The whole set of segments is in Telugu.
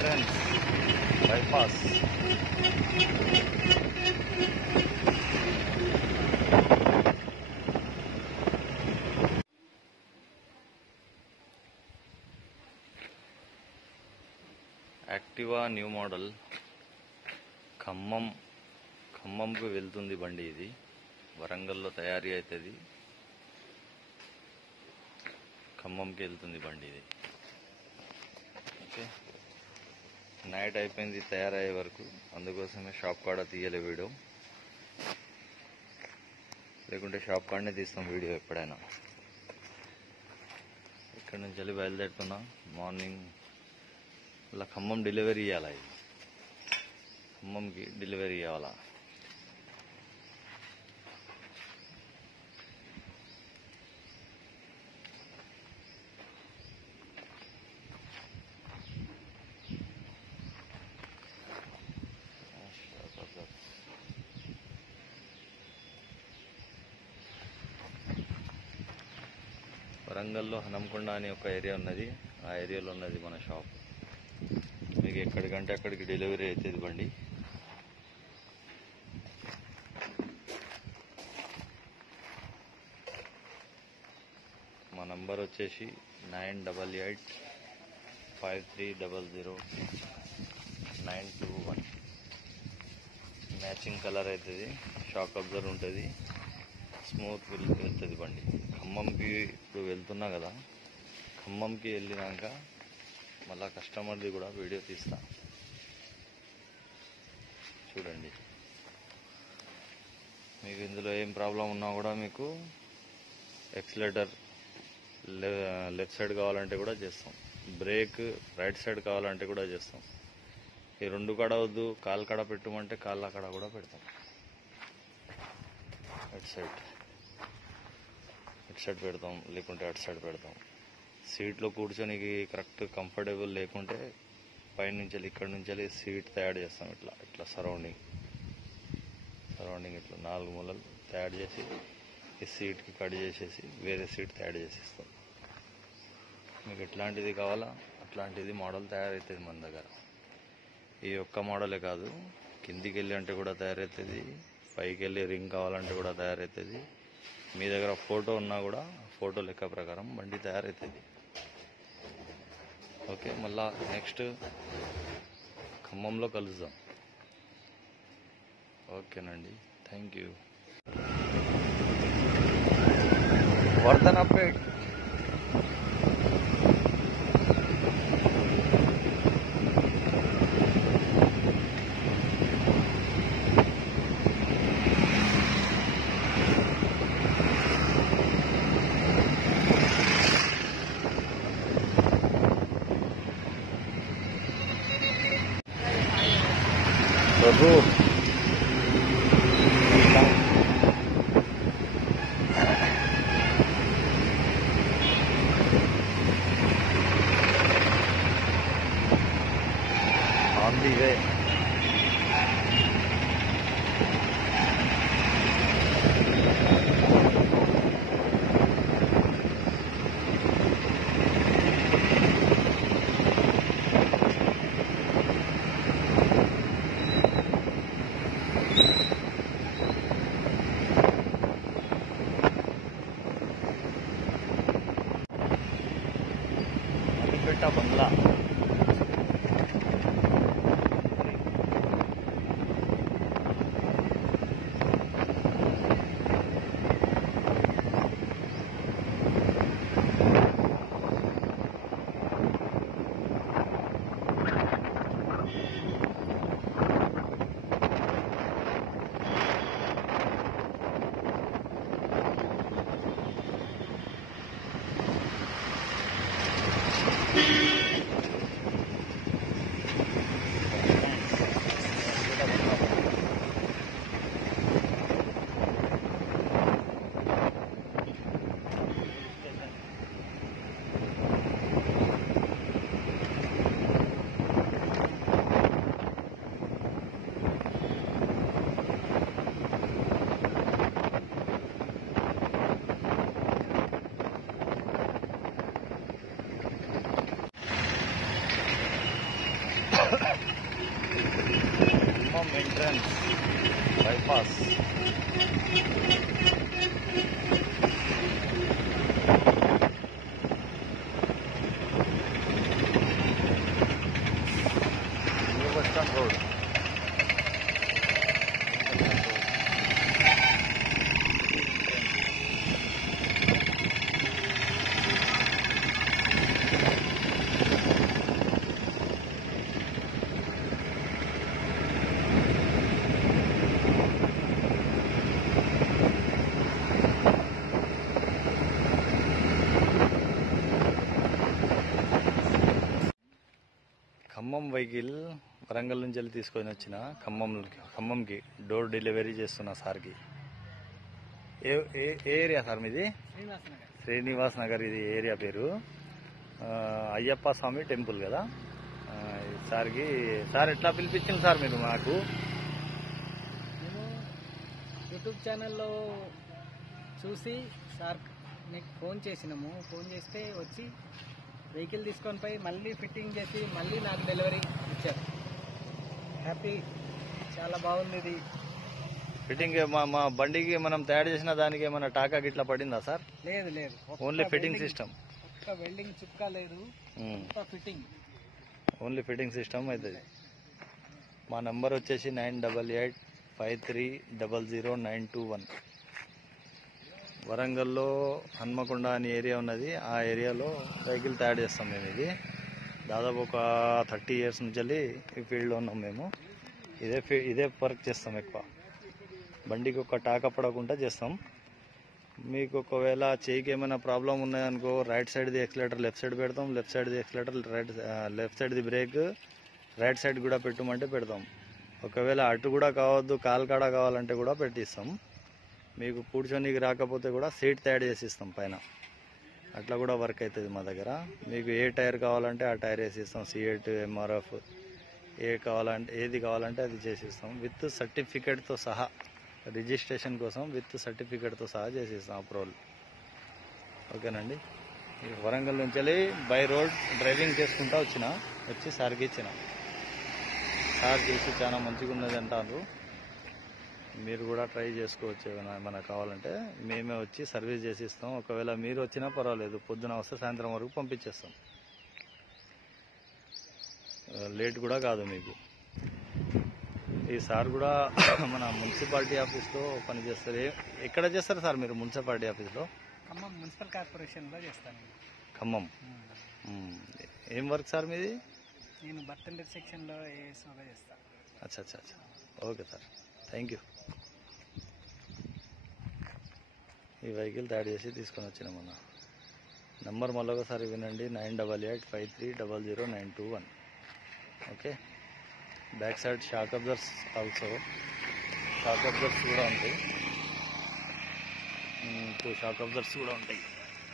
Entrance bypass. Activa new model ఖమ్మంకు వెళ్తుంది బండి. ఇది వరంగల్లో తయారీ అవుతుంది, ఖమ్మంకి వెళ్తుంది బండి ఇది. ఓకే, నైట్ అయిపోయింది తయారయ్యే వరకు, అందుకోసమే షాప్ కాడ తీయలే వీడియో, లేకుంటే షాప్ కాడనే తీస్తాం వీడియో ఎప్పుడైనా. ఇక్కడ నుంచి వెళ్ళి బయలుదేరుతున్నా మార్నింగ్. ఇలా ఖమ్మం డెలివరీ ఇవ్వాలా, ఇది ఖమ్మంకి డెలివరీ ఇవ్వాలా. వరంగల్లో హనంకొండ అని ఒక ఏరియా ఉన్నది, ఆ ఏరియాలో ఉన్నది మన షాప్. మీకు ఎక్కడికంటే అక్కడికి డెలివరీ అవుతుంది బండి. మా నంబర్ వచ్చేసి 9885300921. మ్యాచింగ్ కలర్ అవుతుంది, షాక్ అబ్జర్వ్ ఉంటుంది, స్మూత్ వెళ్తుంది బండి. ఖమ్మంకి ఇప్పుడు వెళ్తున్నా కదా, ఖమ్మంకి వెళ్ళినాక మళ్ళా కస్టమర్ది కూడా వీడియో తీస్తా, చూడండి. మీకు ఇందులో ఏం ప్రాబ్లం ఉన్నా కూడా మీకు ఎక్సిలేటర్ లెఫ్ట్ సైడ్ కావాలంటే కూడా చేస్తాం, బ్రేక్ రైట్ సైడ్ కావాలంటే కూడా చేస్తాం. ఈ రెండు కాడ వద్దు, కాలు కాడ పెట్టమంటే కాళ్ళ కాడ కూడా పెడతాం. ఇటు సైడ్ పెడతాం, లేకుంటే అటు సైడ్ పెడతాం. సీట్లో కూర్చొనికి కరెక్ట్ కంఫర్టబుల్ లేకుంటే పైనుంచి ఇక్కడ నుంచి సీట్ తయారు చేస్తాం. ఇట్లా సరౌండింగ్ ఇట్లా 4 మూలలు తయారు చేసి ఈ సీట్కి కట్ చేసేసి వేరే సీట్ తయారు చేసిస్తాం. మీకు ఎట్లాంటిది కావాలా అట్లాంటిది మోడల్ తయారవుతుంది మన దగ్గర. ఈ ఒక్క మోడలే కాదు, కిందికి వెళ్ళి అంటే కూడా తయారవుతుంది, పైకి వెళ్ళి రింగ్ కావాలంటే కూడా తయారవుతుంది. మీ దగ్గర ఫోటో ఉన్నా కూడా ఫోటో లెక్క ప్రకారం బండి తయారవుతుంది. ఓకే, మళ్ళా నెక్స్ట్ ఖమ్మంలో కలుద్దాం. ఓకేనండి, thank you. Wardhannapet Prabhu on the way. Alipeta బంగ్లా. Entrance bypass. New bus stand road. Khammam vehicle Warangal నుంచి వెళ్ళి తీసుకొని వచ్చిన ఖమ్మంకి డోర్ డెలివరీ చేస్తున్నా సార్కి. ఏ ఏరియా సార్ మీది? శ్రీనివాస్ నగర్ ఇది ఏరియా పేరు. అయ్యప్ప స్వామి టెంపుల్ కదా. సార్కి సార్ ఎట్లా పిలిపించింది సార్ మీరు? నాకు మేము యూట్యూబ్ ఛానల్లో చూసి సార్ మీకు ఫోన్ చేసినాము. ఫోన్ చేస్తే వచ్చి వెహికల్ తీసుకొని పోయి మళ్ళీ ఫిట్టింగ్ చేసి మళ్ళీ నాకు డెలివరీ ఇచ్చారు. హ్యాపీ, చాలా బాగుంది ఇది ఫిట్టింగ్. మా బండికి మనం తయారు చేసిన దానికి ఏమైనా టాకా గిట్లా పడిందా సార్? లేదు లేదు, ఓన్లీ ఫిట్టింగ్ సిస్టమ్. ఒక్క వెల్డింగ్ చుక్క లేదు, ఫిట్టింగ్ ఓన్లీ ఫిట్టింగ్ సిస్టమ్ అవుతుంది. మా నంబర్ వచ్చేసి 9885300921. వరంగల్లో హన్మకొండ అని ఏరియా ఉన్నది. ఆ ఏరియాలో సైకిల్ తయారు చేస్తాం మేము. ఇది దాదాపు ఒక 30 years నుంచి వెళ్ళి ఈ ఫీల్డ్లో ఉన్నాం మేము. ఇదే వర్క్ చేస్తాం ఎక్కువ. బండికి ఒక టాకా పడకుండా చేస్తాం. మీకు ఒకవేళ చేయికి ఏమైనా ప్రాబ్లం ఉన్నాయనుకో, రైట్ సైడ్ది ఎక్సలేటర్ లెఫ్ట్ సైడ్ పెడతాం, లెఫ్ట్ సైడ్ది ఎక్సలేటర్ లెఫ్ట్ సైడ్ది బ్రేక్ రైట్ సైడ్ కూడా పెట్టమంటే పెడతాం. ఒకవేళ అటు కూడా కావద్దు, కాల్కాడ కావాలంటే కూడా పెట్టిస్తాం. మీకు కూర్చొనికి రాకపోతే కూడా సీట్ తయారు చేసి ఇస్తాం పైన. అట్లా కూడా వర్క్ అవుతుంది మా దగ్గర. మీకు ఏ టైర్ కావాలంటే ఆ టైర్ వేసి ఇస్తాం. C8 MRF ఏది కావాలంటే అది చేసిస్తాం. విత్ సర్టిఫికేట్తో సహా, రిజిస్ట్రేషన్ కోసం విత్ సర్టిఫికేట్తో సహా చేసిస్తాం అప్రూవల్. ఓకేనండి. వరంగల్ నుంచి వెళ్ళి బై రోడ్ డ్రైవింగ్ చేసుకుంటా వచ్చి సార్కి ఇచ్చిన. సార్ చేసి చాలా మంచిగా ఉన్నది అంటారు. మీరు కూడా ట్రై చేసుకోవచ్చు. ఏమైనా కావాలంటే మేమే వచ్చి సర్వీస్ చేసి ఇస్తాం. ఒకవేళ మీరు వచ్చినా పర్వాలేదు, పొద్దున వస్తే సాయంత్రం వరకు పంపించేస్తాం. లేట్ కూడా కాదు మీకు. ఈ సార్ కూడా మన మున్సిపాలిటీ ఆఫీస్లో పనిచేస్తారు. ఎక్కడ చేస్తారు సార్ మీరు మున్సిపాలిటీ ఆఫీస్లో? ఖమ్మం మున్సిపల్ కార్పొరేషన్లో చేస్తాను. ఖమ్మం. ఏం వర్క్ సార్ మీది? నేను బర్త్ ఇంటర్సెక్షన్లో ఏఎస్ఓగా చేస్తాను. అచ్చా. Okay sir, thank you. ఈ వెహికల్ తయారు చేసి తీసుకొని వచ్చినాం. మన నంబర్ మళ్ళొకసారి వినండి, 9885300921. Okay. Back side shock absorbers కూడా ఉంటాయి. 2 షాక్ అబ్జర్వర్స్ కూడా ఉంటాయి.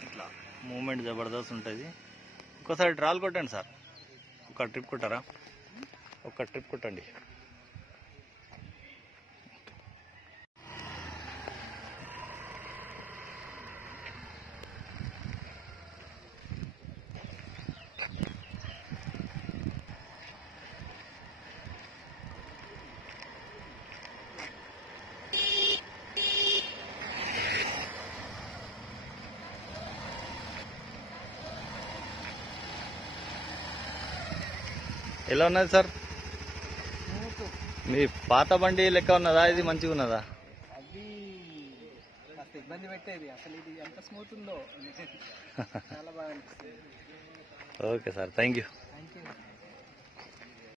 ఇట్లా మూమెంట్ జబర్దస్త్ ఉంటుంది. ఒక్కసారి ట్రాల్ కొట్టండి సార్. ఒక ట్రిప్ కొట్టారా? ఒక ట్రిప్ కొట్టండి. ఎలా ఉన్నది సార్? మీ పాత బండి లెక్క ఉన్నదా? ఇది మంచిగా ఉన్నదా? అది కాస్త ఇబ్బంది పెట్టేది. అసలు ఇది ఎంత స్మూత్ ఉందో చాలా బాగా అనిపిస్తుంది. Okay sir, thank you.